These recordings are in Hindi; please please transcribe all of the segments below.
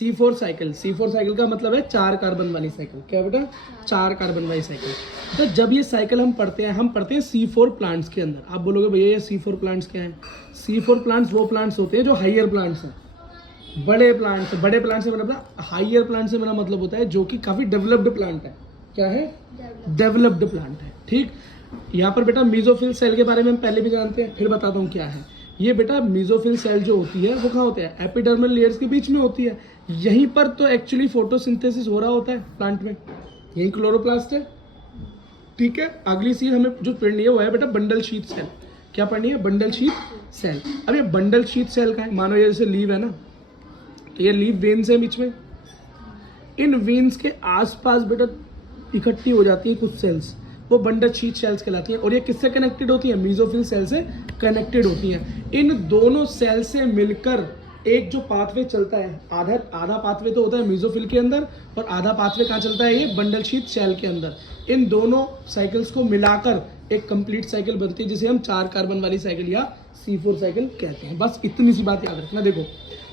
C4 साइकिल, C4 साइकिल का मतलब है 4 कार्बन वाली साइकिल। क्या बेटा? 4 कार्बन वाली साइकिल। तो जब ये साइकिल हम पढ़ते हैं C4 प्लांट्स के अंदर। आप बोलोगे भैया ये C4 प्लांट्स क्या है? C4 प्लांट्स वो प्लांट्स होते हैं जो हाइयर प्लांट्स हैं, बड़े प्लांट्स। बड़े प्लांट से मतलब हाइयर प्लांट से मेरा मतलब होता है जो कि काफी डेवलप्ड प्लांट है। क्या है? डेवलप्ड प्लांट है। ठीक, यहाँ पर बेटा मीजोफिल सेल के बारे में हम पहले भी जानते हैं, फिर बताता हूँ क्या है ये। बेटा मीजोफिल सेल जो होती है वो कहाँ होते हैं? एपिडर्मल लेयर्स के बीच में होती है। यहीं पर तो एक्चुअली फोटोसिंथेसिस हो रहा होता है प्लांट में। यही क्लोरोप्लास्ट है। ठीक है, अगली चीज हमें जो पढ़नी है वो है बेटा बंडल शीथ सेल। क्या पढ़नी है? Bundle sheath cell. अब ये बंडल शीथ सेल का है, मानो ये जैसे लीव है ना, तो ये लीव वेन्स है बीच में। इन वेन्स के आसपास बेटा इकट्ठी हो जाती है कुछ सेल्स, वो बंडल शीथ सेल्स कहलाती हैं। और ये किससे कनेक्टेड होती है? मीजोफिल सेल से कनेक्टेड होती हैं। इन दोनों सेल से मिलकर एक जो पाथवे चलता है, आधा पाथवे तो होता है मीजोफिल के अंदर और आधा पाथवे कहाँ चलता है? ये बंडल शीथ सेल के अंदर। इन दोनों साइकिल्स को मिलाकर एक कंप्लीट साइकिल बनती है जिसे हम 4 कार्बन वाली साइकिल या C4 साइकिल कहते हैं। बस इतनी सी बात याद रखना। देखो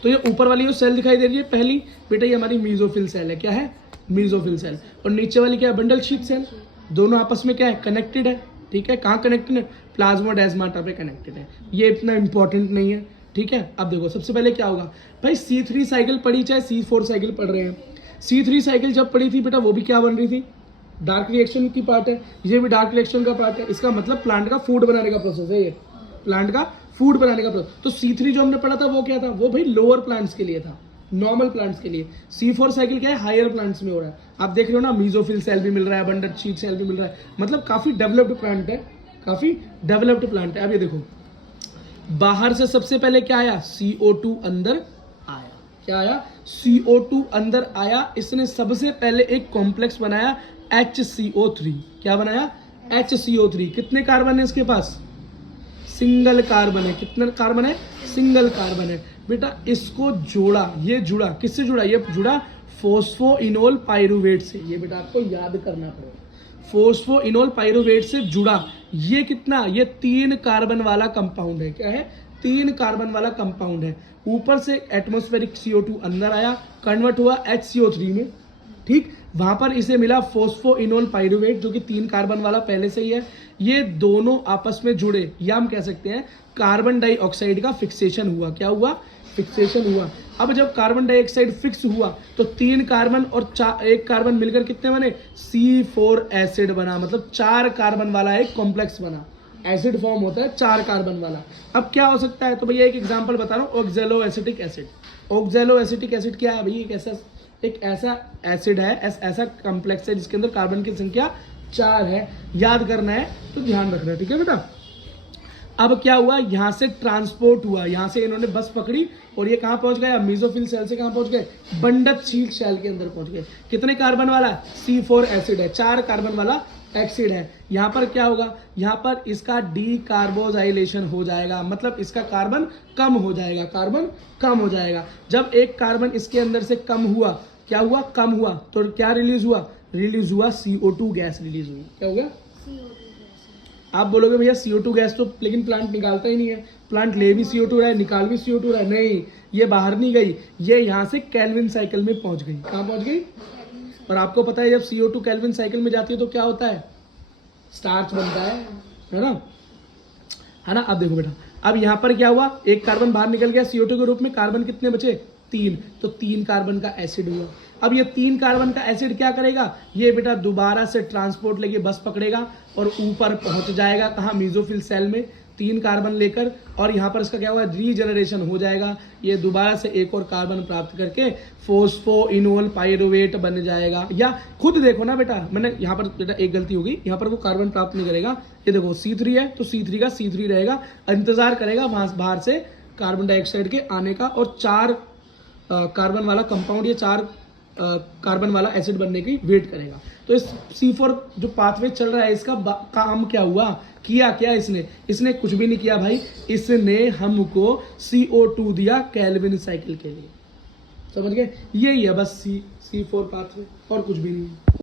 तो ये ऊपर वाली जो सेल दिखाई दे रही है पहली, बेटा ये हमारी मीजोफिल सेल है। क्या है? Mesophyll cell. और नीचे वाली क्या है? Bundle sheath cell. दोनों आपस में क्या है? कनेक्टेड है। ठीक है, कहाँ कनेक्टेड है? प्लाज्मोडेस्माटा पे कनेक्टेड है। ये इतना इंपॉर्टेंट नहीं है। ठीक है, अब देखो सबसे पहले क्या होगा भाई, C3 साइकिल पढ़ी चाहे C4 साइकिल पढ़ रहे हैं। C3 साइकिल जब पढ़ी थी बेटा वो भी क्या बन रही थी? डार्क रिएक्शन की पार्ट है, ये भी डार्क रिएक्शन का पार्ट है। इसका मतलब प्लांट का फूड बनाने का प्रोसेस है ये, प्लांट का फूड बनाने का प्रोसेस। तो C3 जो हमने पढ़ा था वो क्या था? वो भाई लोअर प्लांट्स के लिए था, नॉर्मल प्लांट्स के लिए। C4 साइकिल क्या है? हायर प्लांट्स में हो रहा है। आप देख रहे हो ना, मीजोफिल सेल भी मिल रहा है, बंडल शीथ सेल भी मिल रहा है, मतलब काफी डेवलप्ड प्लांट है, काफी डेवलप्ड प्लांट है। अब ये देखो बाहर से सबसे पहले क्या आया? CO2 अंदर आया। क्या आया? CO2 अंदर आया। इसने सबसे पहले एक कॉम्प्लेक्स बनाया HCO3। क्या बनाया? HCO3। कितने कार्बन है इसके पास? सिंगल कार्बन है। कितने कार्बन है? सिंगल कार्बन है। बेटा इसको जोड़ा, ये जुड़ा, किससे जुड़ा? ये जुड़ा फोस्फोइनोल पाइरुवेट से। ये बेटा आपको याद करना पड़ेगा, फोस्फोइनोल पाइरुवेट से जुड़ा। ये कितना? ये 3 कार्बन वाला कंपाउंड है। क्या है? 3 कार्बन वाला कंपाउंड है। ऊपर से एटमॉस्फेरिक CO2 अंदर आया, कन्वर्ट हुआ HCO3 में। ठीक, वहां पर इसे मिला फोस्फोइनोल पाइरुवेट जो कि 3 कार्बन वाला पहले से ही है। ये दोनों आपस में जुड़े, या हम कह सकते हैं कार्बन डाइऑक्साइड का फिक्सेशन हुआ। क्या हुआ? फिक्सेशन हुआ। अब जब कार्बन डाइऑक्साइड फिक्स हुआ तो 3 कार्बन और 1 कार्बन मिलकर कितने बने? C4 एसिड बना, मतलब 4 कार्बन वाला एक कॉम्प्लेक्स बना। एसिड फॉर्म होता है 4 कार्बन वाला। अब क्या हो सकता है? तो भैया एक एग्जांपल बता रहा हूँ, oxalo acetic acid. Oxalo acetic acid क्या है भैया? एक ऐसा एसिड है, ऐसा कॉम्प्लेक्स है जिसके अंदर कार्बन की संख्या 4 है। याद करना है तो ध्यान रखना है। ठीक है बेटा, अब क्या हुआ? यहां से ट्रांसपोर्ट हुआ, यहां से इन्होंने बस पकड़ी और ये कहां पहुंच गया? मीजोफिल सेल से कहां पहुंच गए? बंडल शीथ सेल के अंदर पहुंच गए। कितने कार्बन वाला? C4 एसिड है, 4 कार्बन वाला एसिड है। यहां पर क्या होगा? यहां पर इसका डीकार्बोजाइलेशन हो जाएगा, मतलब इसका कार्बन कम हो जाएगा। कार्बन कम हो जाएगा। जब एक कार्बन इसके अंदर से कम हुआ, क्या हुआ? कम हुआ तो क्या रिलीज हुआ? रिलीज हुआ CO2 गैस रिलीज हुई। क्या हो गया? आप बोलोगे भैया CO2 गैस तो लेकिन प्लांट निकालता ही नहीं है। प्लांट ले भी CO2 रहा है, निकाल भी CO2 रहा है। नहीं, ये बाहर नहीं गई, ये यहाँ से केल्विन साइकिल में पहुंच गई। कहाँ पहुंच गई? और आपको पता है जब CO2 केल्विन साइकिल में जाती है तो क्या होता है? स्टार्च बनता है ना, है ना। अब देखो बेटा, अब यहाँ पर क्या हुआ? एक कार्बन बाहर निकल गया CO2 के रूप में। कार्बन कितने बचे? 3। तो 3 कार्बन का एसिड हुआ। अब ये 3 कार्बन का एसिड क्या करेगा? ये बेटा दोबारा से ट्रांसपोर्ट लेके बस पकड़ेगा और ऊपर पहुंच जाएगा। कहाँ? मीजोफिल सेल में 3 कार्बन लेकर। और यहाँ पर इसका क्या हुआ? रीजनरेशन हो जाएगा। ये दोबारा से एक और कार्बन प्राप्त करके फोस्फोइनोल पाइरुवेट बन जाएगा। या खुद देखो ना बेटा, मैंने यहाँ पर बेटा एक गलती होगी, यहाँ पर वो कार्बन प्राप्त नहीं करेगा। ये देखो C3 है तो C3 का C3 रहेगा, इंतजार करेगा वहां बाहर से कार्बन डाइऑक्साइड के आने का और 4 कार्बन वाला कंपाउंड या 4 कार्बन वाला एसिड बनने की वेट करेगा। तो इस C4 जो पाथवे चल रहा है इसका काम क्या हुआ? किया क्या इसने कुछ भी नहीं किया भाई। इसने हमको CO2 दिया केल्विन साइकिल के लिए। समझ गए? यही है बस C4 पाथवे, और कुछ भी नहीं है।